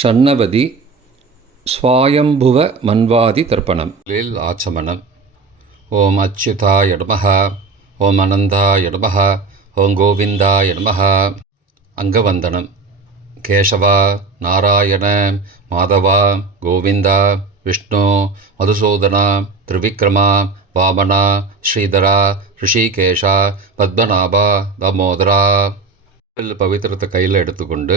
ஷண்ணவதி ஸ்வாயம்புவ மன்வாதி தர்ப்பணம். லில் ஆச்சமணம். ஓம் அச்சுதா நமः ஓம் அனந்தா நமः ஓம் கோவிந்தா நமः அங்கவந்தனம். கேசவா நாராயண மாதவா கோவிந்தா விஷ்ணு மதுசூதனா திரிவிக்ரமா வாமனா ஸ்ரீதரா ரிஷிகேஷா பத்மநாபா தாமோதரா. பவித்திரத்தை கையில் எடுத்துக்கொண்டு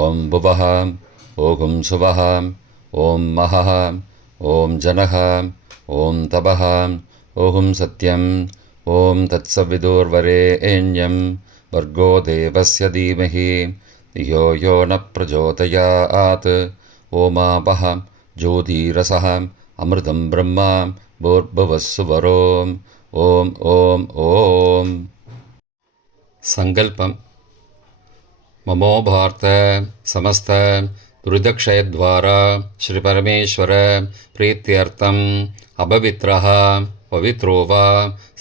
ॐ भुवः ॐ सुवः ॐ महः ॐ जनः ॐ तपः ॐ सत्यम् ॐ तत्सविदुर्वरेण्यं भर्गो देवस्य धीमहि धियो यो न प्रचोदयात्। ओमापः ज्योतिरसः अमृतं ब्रह्म भूर्भुवः सुवरोम्। ॐ ॐ ॐ सङ्कल्पम् மமோபார்த்த சமஸ்த ருதக்ஷயத்வாரா ஸ்ரீபரமேஸ்வர பிரீத்தியர்த்தம் அபவித்ரா பவித்ரோ வா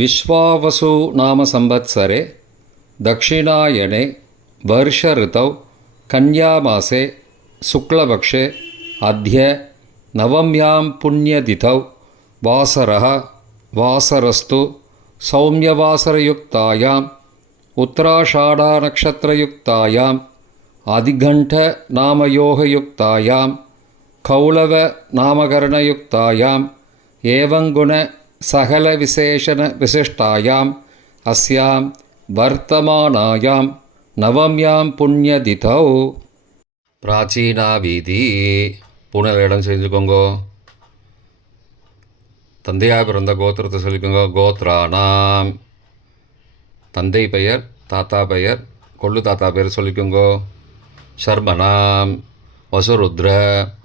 विश्वावसु नाम संवत्सरे दक्षिणायणे वर्षऋतौ कन्यामासे शुक्लपक्षे अद्य नवम्यां पुण्यतिथौ वासरः वासरस्तु सौम्यवासरयुक्तायाम् उत्तराषाढानक्षत्रयुक्तायाम् अधिघण्टनामयोगयुक्तायां कौलवनामकरणयुक्तायाम् एवङ्गुणसकलविशेषणविशिष्टायाम् अस्यां वर्तमानायां नवम्यां पुण्यतिथौ பிராச்சீனா வீதி பூனல் இடம் செஞ்சுக்கோங்கோ தந்தையாக பிறந்த கோத்திரத்தை சொல்லிக்கோங்க கோத்ரானாம் தந்தை பெயர் தாத்தா பெயர் கொள்ளு தாத்தா பெயர் சொல்லிக்கோங்கோ शर्मणां वसुरुद्र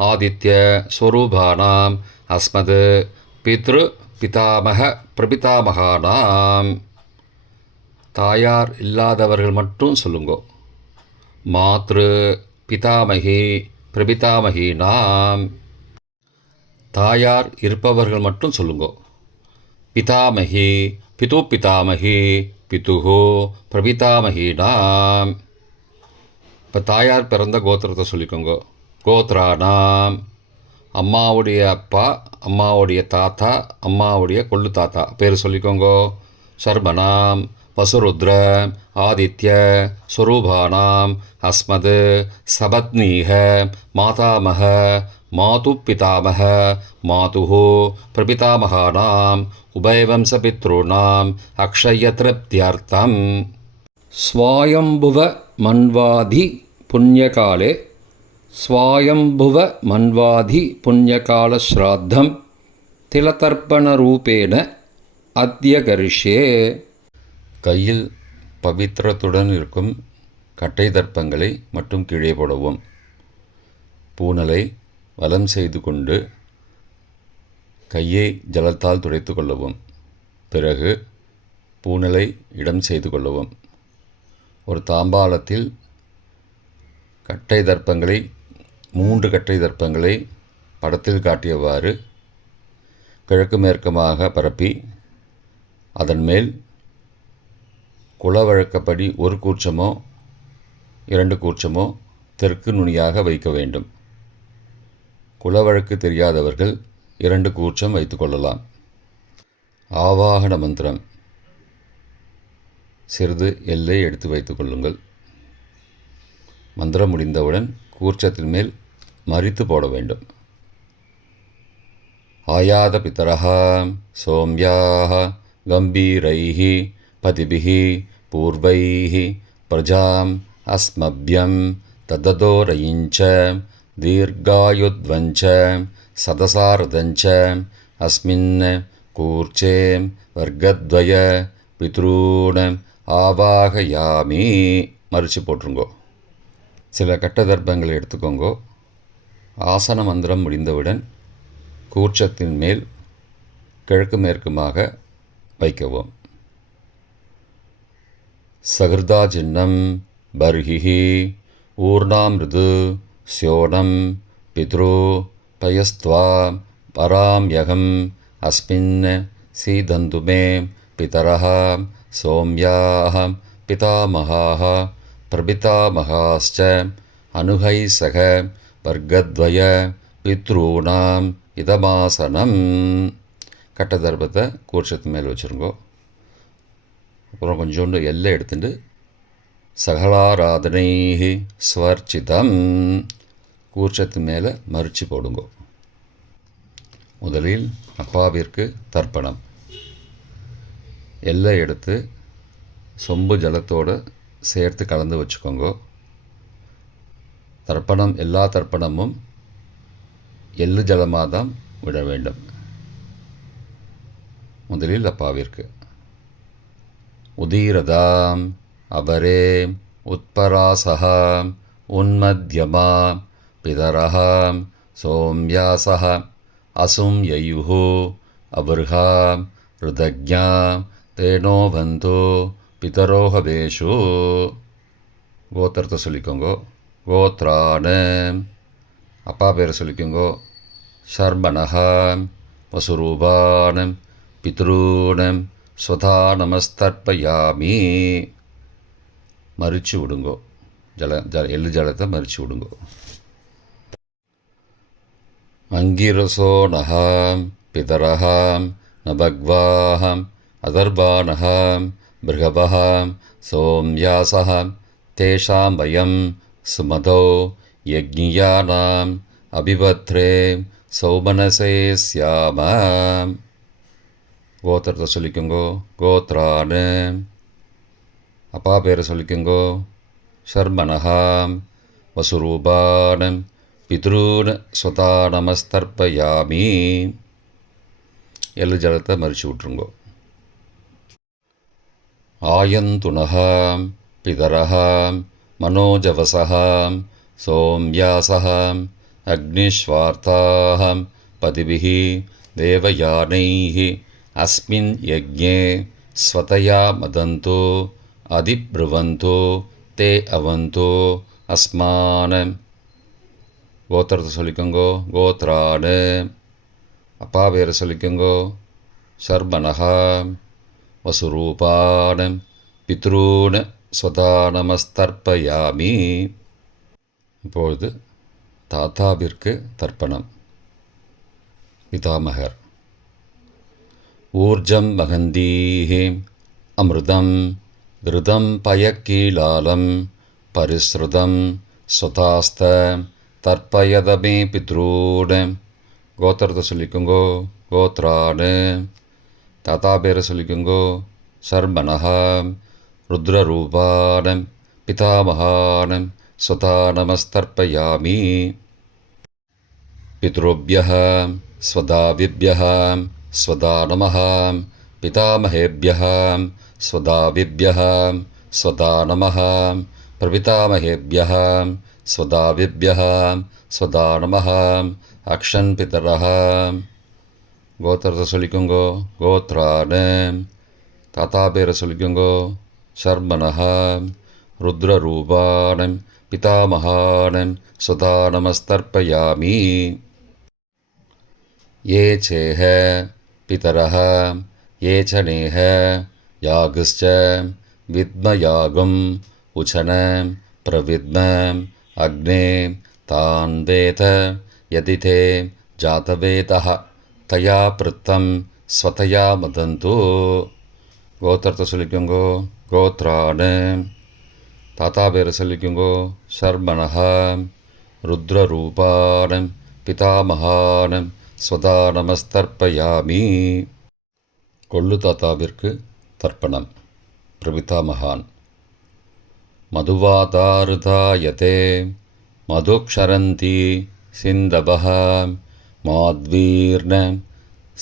आदित्य स्वरूपाणाम् अस्मद् பிதாமக பிரபிதாமகானாம். தாயார் இல்லாதவர்கள் மட்டும் சொல்லுங்கோ. மாத்ரு பிதாமகி பிரபிதாமகி நாம் தாயார் இருப்பவர்கள் மட்டும் சொல்லுங்கோ. பிதாமகி பிது பிதாமகி பிதுகோ பிரபிதாமகி நாம் இப்போ தாயார் பிறந்த கோத்திரத்தை சொல்லிக்கோங்க. கோத்ரானாம். அம்மாவுடைய அப்பா அம்மாவுடைய தாத்தா அம்மாவுடைய கொள்ளு தாத்தா. பேர் சொல்லிக்கோங்கோ. சர்மனாம் வசுருத்ர ஆதித்ய ஸ்வரூபானாம் அஸ்மது சபத்னீக மாதாமக மாது பிதாமக மாதுः பிரபிதாமகானாம் உபயவம்சபித்ॄணாம் அக்ஷயத்ருப்தியர்த்தம் ஸ்வாயம்புவ மன்வாதி புண்ணியகாலே ஸ்வாயம்புவ மன்வாதி புண்ணியகாலஸ்ராத்தம் திலதர்ப்பணரூபேண அத்திய கரிஷ்யே கையில் பவித்திரத்துடன் இருக்கும் கட்டை தர்ப்பங்களை மட்டும் கீழே போடவும். பூனலை வலம் செய்து கொண்டு கையை ஜலத்தால் துடைத்து கொள்ளவும். பிறகு பூனலை இடம் செய்து கொள்ளவும். ஒரு தாம்பாளத்தில் கட்டை தர்ப்பங்களை மூன்று கட்டை தர்ப்பங்களை படத்தில் காட்டியவாறு கிழக்கு மேற்கமாக பரப்பி அதன் மேல் குலவழக்கப்படி ஒரு கூச்சமோ இரண்டு கூச்சமோ தெற்கு நுனியாக வைக்க வேண்டும். குலவழக்கு தெரியாதவர்கள் இரண்டு கூச்சம் வைத்துக்கொள்ளலாம் ஆவாகன மந்திரம். சிறிது எல்லை எடுத்து வைத்துக்கொள்ளுங்கள் மந்திரம் முடிந்தவுடன் கூர்ச்சத்தின் மேல் மறித்து போட வேண்டும். ஆயாத பித்தரः சோம்யாः கம்பீரைः பதிபிः பூர்வைः பிரஜாம் அஸ்மபியம் தததோரயிஞ்ச தீர்காயுத்வஞ்ச சதசாரதஞ்ச அஸ்மின் கூர்ச்சே வர்க்கத்வய பித்ரூண ஆவாகயாமி. மறித்து போட்டுருங்கோ சில கட்ட தர்ப்பங்களை எடுத்துக்கோங்கோ. ஆசன மந்திரம் முடிந்தவுடன் கூர்ச்சத்தின் மேல் கிழக்கு மேற்குமாக வைக்கவும். சகிருதா சின்னம் பர்ஹிஹி ஊர்ணாமிருது ஸ்யோனம் பித்ரு பயஸ்த்வா பராம்யகம் அஸ்மின் சீதந்துமே மே பிதரः சோம்யாः பிரபிதாமகாश्च அனுகை சக வர்க்கத்வய பித்ரூணாம் இதமாசனம் கட்ட தர்பத்தை கூர்ச்சத்து மேல் வச்சுருங்கோ. அப்புறம் கொஞ்சோண்டு எல்லை எடுத்துட்டு சகலாராதனை ஸ்வர்ச்சிதம் கூர்ச்சத்து மேலே மறித்து போடுங்கோ. முதலில் அப்பாவிற்கு தர்ப்பணம். எல்லை எடுத்து சொம்பு ஜலத்தோடு சேர்த்து கலந்து வச்சுக்கோங்க. தர்ப்பணம் எல்லா தர்ப்பணமும் எள்ளு ஜலமாக தான் விட வேண்டும். முதலில் அப்பாவிற்கு. உதீரதாம் அவரே உத்பராசகாம் உன்மத்யமா பிதரஹாம் சோம்யாசः அசும் யயுः அபர்ஹாம் ருதஜ்ஞாம் தேனோவந்தோ பந்தோ கோத்திரத்தை சொல்லிக்கோங்கோ கோத்ரான அப்பா பேரை சொல்லிக்கோங்கோ ஷர்மணஹாம் வசுரூபானம் பித்ரூணம் ஸ்வதா நமஸ்தர்ப்பயாமி மறிச்சு விடுங்கோ ஜல ஜல எள்ளு ஜலத்தை மறிச்சு விடுங்கோ அங்கிரசோ நகாம் பிதரஹாம் நபக்வாஹம் அதர்வாணः बृहवः सोम्यासः तेषां वयं सुमधो यज्ञियानाम् अभिवत्रे सौमनसे स्याम கோத்திரத்தை சொல்லிக்கோங்கோ கோத்ரான்னு அப்பா பேரை சொல்லிக்கோங்கோ ஷர்மனஹாம் வசுரூபானம் பித்ரூன் ஸ்வதா நமஸ்தர்ப்பயாமி எள்ளு ஜலத்தை மறிச்சு விட்ருங்கோ ஆயந்துணः பிதரः मनोजवसः सोम्यासः अग्निश्वार्ताः पतिभिः देवयानैः अस्मिन् यज्ञे स्वतया मदन्तो अधिब्रुवन्तो தே அவந்தோ அஸ்மான கோத்திரத்தை சொல்லிக்கோங்கோ கோத்ராடு அப்பா பேரை சொல்லிக்கோங்கோ சர்மனகா வசுரூபான பித்ரூன ஸ்வதானமஸ்தர்ப்பயாமி இப்பொழுது தாத்தாவிற்கு தர்ப்பணம். பிதாமகர் ஊர்ஜம் வகந்தீஹே அமிர்தம் விருதம் பயக்கீலாலம் பரிஸ்ருதம் ஸ்வதாஸ்த தர்ப்பயதமே பித்ரூட கோத்திரத்தை சொல்லிக்கோங்கோ கோத்ரானு. तातापेरसुलिगिङ्गो शर्मणः रुद्ररूपान् पितामहानं स्वता नमस्तर्पयामि। पितृभ्यः स्वदाविभ्यः स्वदा नमः। पितामहेभ्यः स्वदाविभ्यः स्वदा नमः। प्रपितामहेभ्यः स्वदाविभ्यः स्वदा नमः। अक्षन्पितरः गोत्रसुलिकुङ्गो गोत्रान् ताताबेरसुलिकुङ्गो शर्मणः रुद्ररूपान् पितामहानं सुतानमस्तर्पयामि ये चेह पितरः ये च नेह यागश्च विद्मयागम् उचनं प्रविद्म अग्नें तान्वेत यदि ते जातवेतः। தயா பிருத்தம் ஸ்வதையா மதந்து கோத்திரத்தை சொல்லிக்கோங்கோ கோத்ரானு தாத்தா பேரை சொல்லிக்கோங்கோ ஷர்மனஹ ருத்ரரூபானம் பிதாமகானம் ஸ்வதா நமஸ்தர்ப்பயாமி கொள்ளு தாத்தாவிற்கு தர்ப்பணம். பிரபிதாமகான் மதுவாதாருதாயதே மதுக்ஷரந்தி சிந்தபகாம் மாத்வீர்ண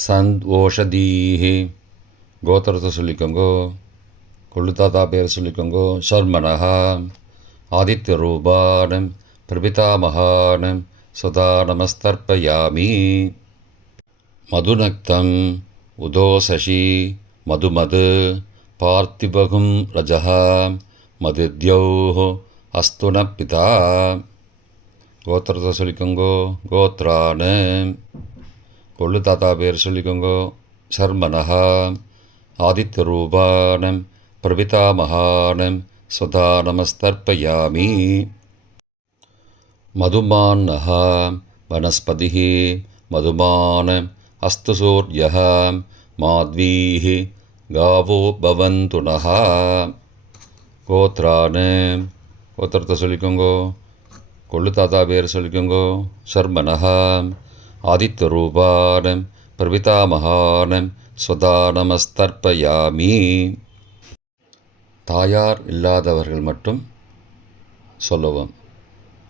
சந்த் ஓஷதீஹி கோத்திரத்தை சொல்லிக்கோங்கோ. கொள்ளு தாத்தா பேர் சொல்லிக்கோங்கோ. சர்மனஹா ஆதித்ய ரூபானம் பிரபிதாமகானம் சதா நமஸ்தர்ப்பயாமி மதுநக்தம் உதோசசி மதுமது பார்த்திபகும் ரஜः மதுத்யௌः அஸ்துன பிதா கோத்திரத்தை சொல்லிக்கோங்கோ கோத்ரான கொள்ளு தாத்தா பேர் சொல்லிக்கோங்கோ சர்மனஹா ஆதித்ய ரூபானம் பிரபிதாமகானம் स्वधा नमस्तर्पयामि मधुमान्नः वनस्पतिः मधुमान् अस्तु सूर्यः माध्वीः गावो भवन्तु नः கோத்ரான்னு கோத்திரத்தை சொல்லிக்கோங்கோ கொள்ளு தாத்தா பேர் சொல்லிக்கோங்கோ. சர்மனஹா ஆதித்த ரூபானம். பிரபிதாமகானம் ஸ்வதா தாயார் இல்லாதவர்கள் மட்டும் சொல்லவும்.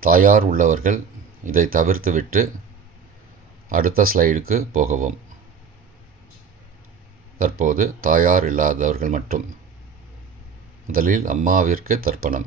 தாயார் உள்ளவர்கள் இதை தவிர்த்துவிட்டு அடுத்த ஸ்லைடுக்கு போகவும். தற்போது தாயார் இல்லாதவர்கள் மட்டும். முதலில் அம்மாவிற்கு தர்ப்பணம்.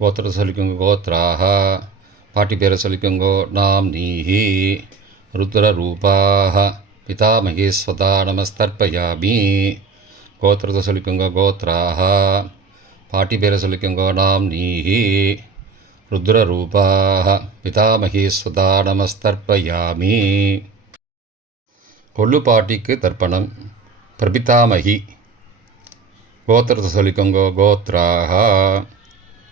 கோத்திரத்தை சொல்லிக்கோங்க கோத்ராக பாட்டி பேரை சொல்லிக்கோங்கோ நாம் நீஹி ருத்ரரூபாக பிதாமகி ஸ்வதா நமஸ்தர்ப்பயாமி கோத்திரத்தை சொல்லிக்கோங்க கோத்ராக பாட்டி பேரை சொல்லிக்கோங்க நாம் நீஹி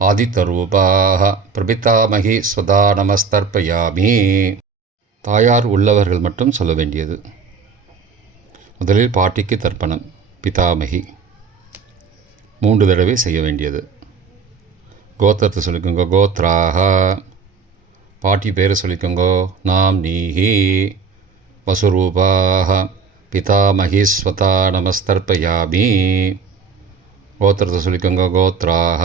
ஆதித்தரூபாக பிரபிதாமகி ஸ்வதா நமஸ்தர்ப்பயாமி தாயார் உள்ளவர்கள் மட்டும் சொல்ல வேண்டியது. முதலில் பாட்டிக்கு தர்ப்பணம் பிதாமகி. மூன்று தடவை செய்ய வேண்டியது. கோத்திரத்தை சொல்லிக்கோங்க கோத்ராக பாட்டி பேரை சொல்லிக்கோங்க நாம் நீஹி. வசுரூபாக பிதாமகி ஸ்வதா நமஸ்தர்ப்பயாமி கோத்திரத்தை சொல்லிக்கோங்க கோத்ராக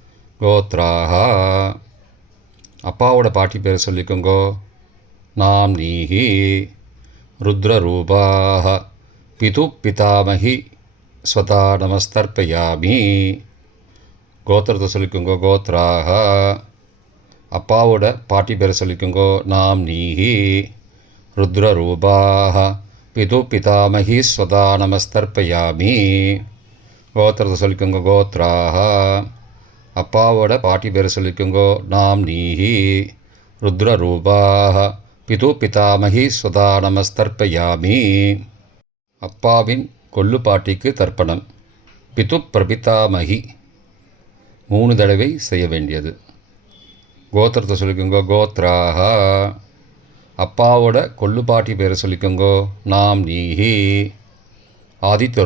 கோத்ராஹா. அப்பாவோட பாட்டி பேரை சொல்லிக்கோங்கோ. நாம் நீஹி ருத்ரரூபாக பிது பிதாமகி ஸ்வதா நமஸ்தர்ப்பயாமி. கோத்திரத்தை சொல்லிக்கோங்கோ கோத்ராக அப்பாவோட பாட்டி பேரை சொல்லிக்கோங்கோ. நாம் நீஹி ருத்ரரூபாக பிது பிதாமகி ஸ்வதா நமஸ்தர்ப்பயாமி. கோத்திரத்தை சொல்லிக்கோங்க கோத்ராக அப்பாவோட பாட்டி பேர் சொல்லிக்கோங்கோ. நாம் நீஹி ருத்ரரூபாக பிது பிதாமகி ஸ்வதா நமஸ்தர்ப்பயாமி. அப்பாவின் கொல்லு பாட்டிக்கு தர்ப்பணம். பிது பிரபிதாமகி மூணு தடவை செய்ய வேண்டியது. கோத்திரத்தை சொல்லிக்கோங்கோ. கோத்ராக அப்பாவோட கொள்ளு பாட்டி பேரை சொல்லிக்கோங்கோ. நாம் நீஹி ஆதித்த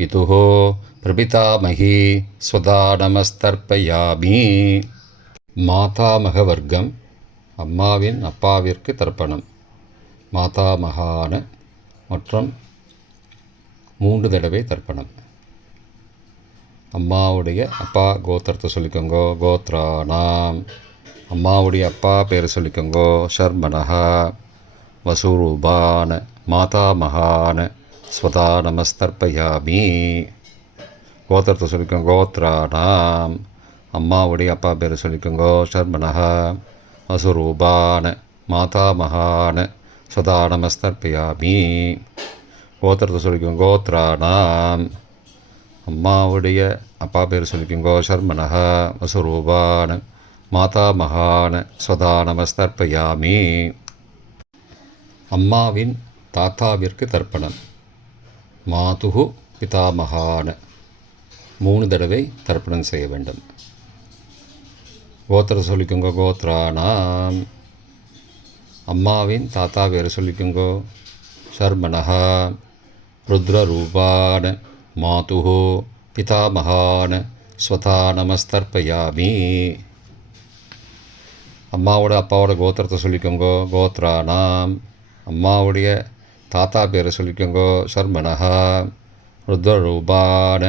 पितुः பிரபிதாமகி ஸ்வதா நமஸ்தர்ப்பயாமி மாதாமக வர்க்கம் அம்மாவின் அப்பாவிற்கு தர்ப்பணம் மாதாமகான மற்றும் மூன்று தடவை தர்ப்பணம். அம்மாவுடைய அப்பா கோத்திரத்தை சொல்லிக்கோங்கோ கோத்ரானாம். அம்மாவுடைய அப்பா பேர் சொல்லிக்கோங்கோ ஷர்மனஹா வசூரூபான மாதாமகான ஸ்வதா நமஸ்தர்ப்பயாமி. கோத்திரத்தை சொல்லிக்கோங்க கோத்ரானாம் அம்மாவுடைய அப்பா பேர் சொல்லிக்கோங்கோ ஷர்மனஹா மாதா மாதாமகான ஸ்வதா நமஸ்தர்ப்பயாமி. கோத்திரத்தை சொல்லிக்கோங்க கோத்ரானாம் அம்மாவுடைய அப்பா பேர் சொல்லிக்கோங்கோ ஷர்மனஹ வசுரூபான மாதாமகான ஸ்வதா நமஸ்தர்ப்பயாமி. அம்மாவின் தாத்தாவிற்கு தர்ப்பணம். மாதுகு பிதாமகான மூணு தடவை தர்ப்பணம் செய்ய வேண்டும். கோத்திர சொல்லிக்கோங்க கோத்ராணாம் அம்மாவின் தாத்தா பேர் சொல்லிக்கோங்கோ ஷர்மனஹா ருத்ரரூபான மாதுகு பிதாமகான ஸ்வதா நமஸ்தர்ப்பயாமி அம்மாவோட அப்பாவோட கோத்திரத்தை சொல்லிக்கோங்கோ கோத்ரானாம் அம்மாவுடைய தாத்தா பேரை சொல்லிக்கோங்கோ. சர்மனஹா ருத்ரரூபான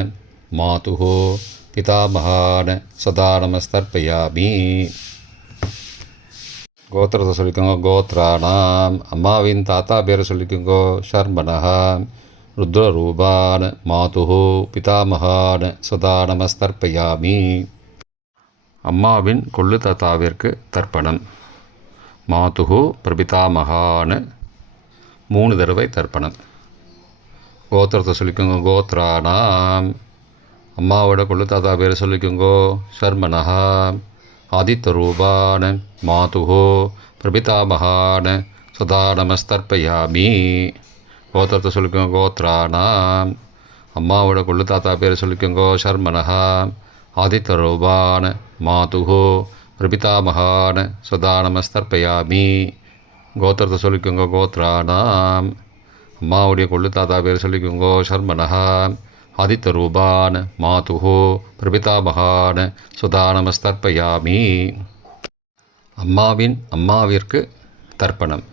மாதுஹோ பிதாமகான சதா நமஸ்தர்ப்பயாமி கோத்திரத்தை சொல்லிக்கோங்க. கோத்ராணாம் அம்மாவின் தாத்தா பேரை சொல்லிக்கோங்கோ. ஷர்மனஹா ருத்ரரூபான மாதுஹோ பிதாமகான சதா நமஸ்தர்ப்பயாமி அம்மாவின் கொள்ளு தாத்தாவிற்கு தர்ப்பணம். மாதுஹு பிரபிதாமகான மூணு தடவை தர்ப்பணம். கோத்திரத்தை சொல்லிக்கோங்க கோத்ரானாம். அம்மாவோட கொள்ளு தாத்தா பேரை சொல்லிக்கோங்கோ சர்மனஹா. ஆதித்த ரூபான மாதுஹோ பிரபிதாமகான சதா நமஸ்தர்ப்பயாமி கோத்திரத்தை சொல்லிக்கோங்க கோத்ரானாம். அம்மாவோட கொள்ளு தாத்தா பேரை சொல்லிக்கோங்கோ சர்மனஹா. ஆதித்த ரூபான மாதுஹோ பிரபிதாமகான சதா நமஸ்தர்ப்பயாமி கோத்திரத்தை சொல்லிக்கோங்க கோத்ரானாம். அம்மாவுடைய கொள்ளு தாத்தா பேர் சொல்லிக்கோங்கோ சர்மனஹா. ஆதித்த ரூபான் மாதுஹோ பிரபிதாமகான் சுதா நமஸ்தர்ப்பயாமி அம்மாவின் அம்மாவிற்கு தர்ப்பணம்.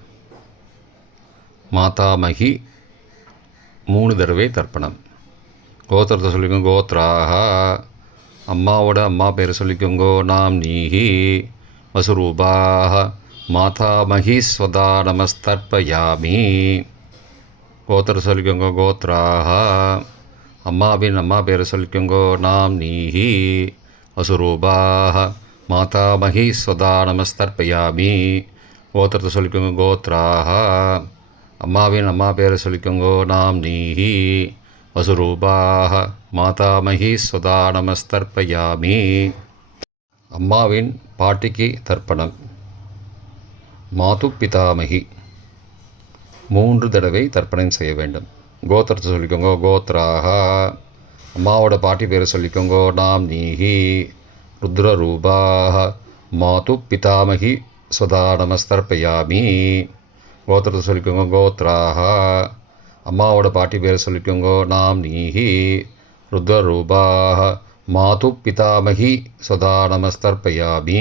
மாதாமகி மூணு தடவை தர்ப்பணம். கோத்திரத்தை சொல்லிக்கோங்க கோத்ராக அம்மாவோட அம்மா பேர் சொல்லிக்கோங்கோ நாம் நீஹி வசுரூபாக மாதாமகீஸ்வதா நமஸ்தர்ப்பயாமி கோத்திர சொல்லிக்கோங்க கோத்ராக அம்மாவின் அம்மா பேரை சொல்லிக்கோங்கோ நாம் நீஹி. அசுரூபாக மாதாமகீஸ்வதா நமஸ்தர்ப்பயாமி கோத்திரத்தை சொல்லிக்கோங்க கோத்ராக அம்மாவின் அம்மா பேரை சொல்லிக்கோங்கோ நாம் நீஹி. வசுரூபாக மாதாமகி ஸ்வதா நமஸ்தர்ப்பயாமி அம்மாவின் பாட்டிக்கு தர்ப்பணம். மாது பிதாமகி மூன்று தடவை தர்ப்பணம் செய்ய வேண்டும். கோத்திரத்தை சொல்லிக்கோங்க கோத்ராக அம்மாவோட பாட்டி பேரை சொல்லிக்கோங்க நாம் நீஹி ருத்ரரூபாக மாது பிதாமகி சுதா நமஸ்தர்ப்பயாமி கோத்திரத்தை சொல்லிக்கோங்க கோத்ராக அம்மாவோட பாட்டி பேரை சொல்லிக்கோங்க நாம் நீஹி ருத்ரரூபாக மாது பிதாமகி சுதா நமஸ்தர்ப்பயாமி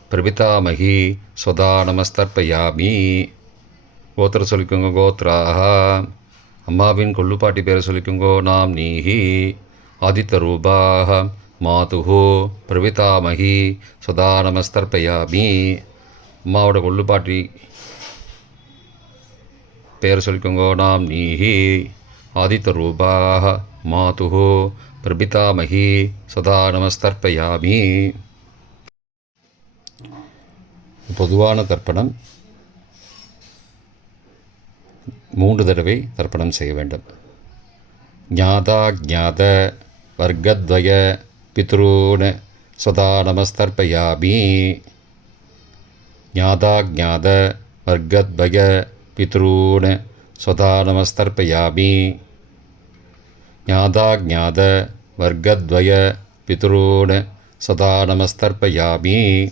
பிரபிதாமகி சுதா நமஸ்தர்ப்பயாமி. கோத்திர சொல்லிக்கோங்க கோத்ராக அம்மாவின் கொள்ளுப்பாட்டி பேரை சொல்லிக்கோங்கோ நாம் நீஹி ஆதித்த ரூபாக மாதுகு பிரபிதாமகி சுதா நமஸ்தர்ப்பயாமி. அம்மாவோட கொள்ளுப்பாட்டி பேர் சொல்லிக்கோங்கோ நாம் நீஹி ஆதித்த ரூபாக மாதுகு பிரபிதாமகி சதா நமஸ்தர்ப்பயாமி. பொதுவான தர்ப்பணம் மூன்று தடவை தர்ப்பணம் செய்ய வேண்டும். ஞாதா ஜாத வர்க்கத்வய பித்ரூன் சதா நமஸ்தர்ப்பயாமி. ஞாதா ஜாத வர்க்கத்வய பித்ரூன் சதா நமஸ்தர்ப்பயாமி. ஞாதா ஜாத வர்க்கத்வய பித்ரூன் சதா நமஸ்தர்ப்பயாமி.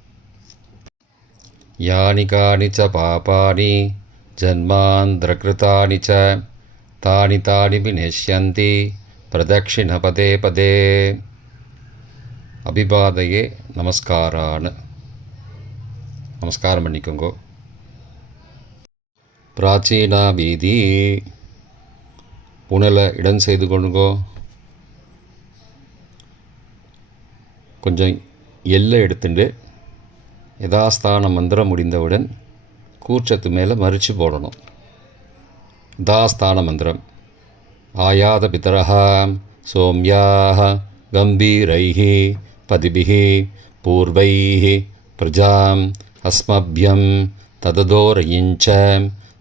யானி காணி ச பாபானி ஜன்மாந்திரகிருத்தானி ச தானி தானி விநேஷ்யந்தி பிரதட்சிண பதே பதே அபிபாதையே நமஸ்காரான நமஸ்காரம் பண்ணிக்கோங்கோ பிராச்சீனா வீதி புனலை இடம் செய்து கொள்ளுங்கோ கொஞ்சம் எல்லை எடுத்துட்டு யதாஸ்தான மந்திரம் முடிந்தவுடன் கூற்றத்து மேலே மறித்து போடணும். தாஸ்தான மந்திரம். ஆயாத பிதரா சோம்யாக கம்பீரைः பதிபிः பூர்வைः பிரஜாம் அஸ்மபியம் தததோரயிஞ்ச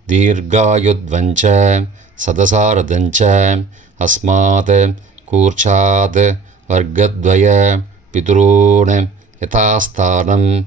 தீர்காயுத்வஞ்ச சதசாரதஞ்ச அஸ்மாத் கூர்ச்சாத் வர்க்கத்வய பிதுரோண யதாஸ்தானம்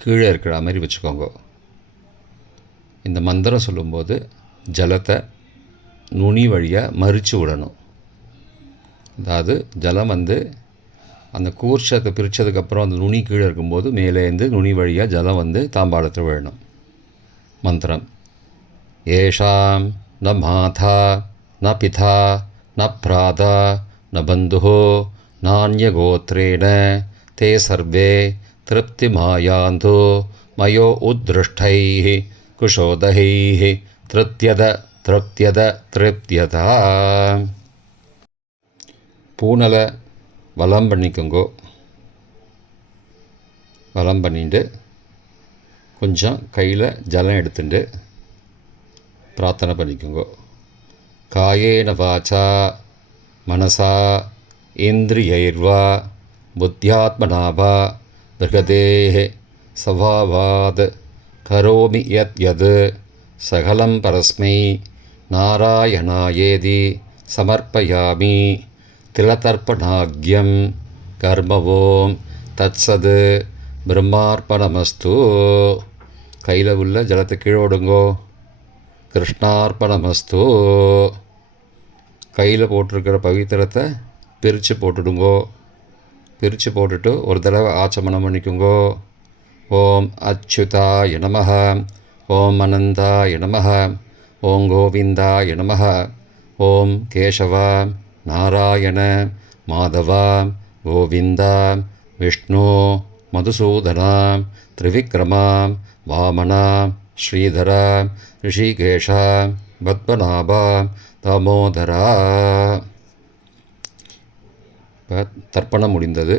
கீழே இருக்கிற மாதிரி வச்சுக்கோங்க. இந்த மந்திரம் சொல்லும்போது ஜலத்தை நுனி வழியாக மறித்து விடணும். அதாவது ஜலம் வந்து அந்த கூர்ச்சத்தை பிரித்ததுக்கப்புறம் அந்த நுனி கீழே இருக்கும்போது மேலேருந்து நுனி வழியாக ஜலம் வந்து தாம்பாளத்தில் விழணும். மந்திரம். ஏஷாம் ந மாதா ந பிதா ந பிராதா ந பந்து நானியகோத்திரேண தே சர்வே திருப்திமாயாந்தோ மயோ உத்ருஷ்டைः குஷோதகைः திருப்தியத திருப்தியத திருப்தியதா பூனலை வலம் பண்ணிக்கோங்கோ. வலம் பண்ணிட்டு கொஞ்சம் கையில் ஜலம் எடுத்துட்டு பிரார்த்தனை பண்ணிக்கோங்கோ. காயேன வாச்சா மனசா இந்திரியைர்வா புத்தியாத்மனா வா बृहदेः स्वभावात् करोमि यत् यद् सकलं परस्मै नारायणायेति समर्पयामि तिलतर्पणाज्ञं कर्म ஓம் தத்சத் பிரம்மார்ப்பணமஸ்து கையில் உள்ள ஜலத்தை கீழே விடுங்கோ கிருஷ்ணார்ப்பணமஸ்து கையில் போட்டிருக்கிற பவித்திரத்தை பிரித்து போட்டுடுங்கோ பிரித்து போட்டுட்டு ஒரு தடவை ஆச்சமனம் பண்ணிக்கோங்கோ. ஓம் அச்சுதா நம ஓம் அனந்தா நம ஓம் கோவிந்தா நம ஓம் கேசவா. நாராயண. மாதவா. கோவிந்தா. விஷ்ணு. மதுசூதனா. திரிவிக்ரமா. வாமனா. ஸ்ரீதரா. ரிஷிகேஷா. பத்மநாபா. தாமோதரா. தர்ப்பணம் முடிந்தது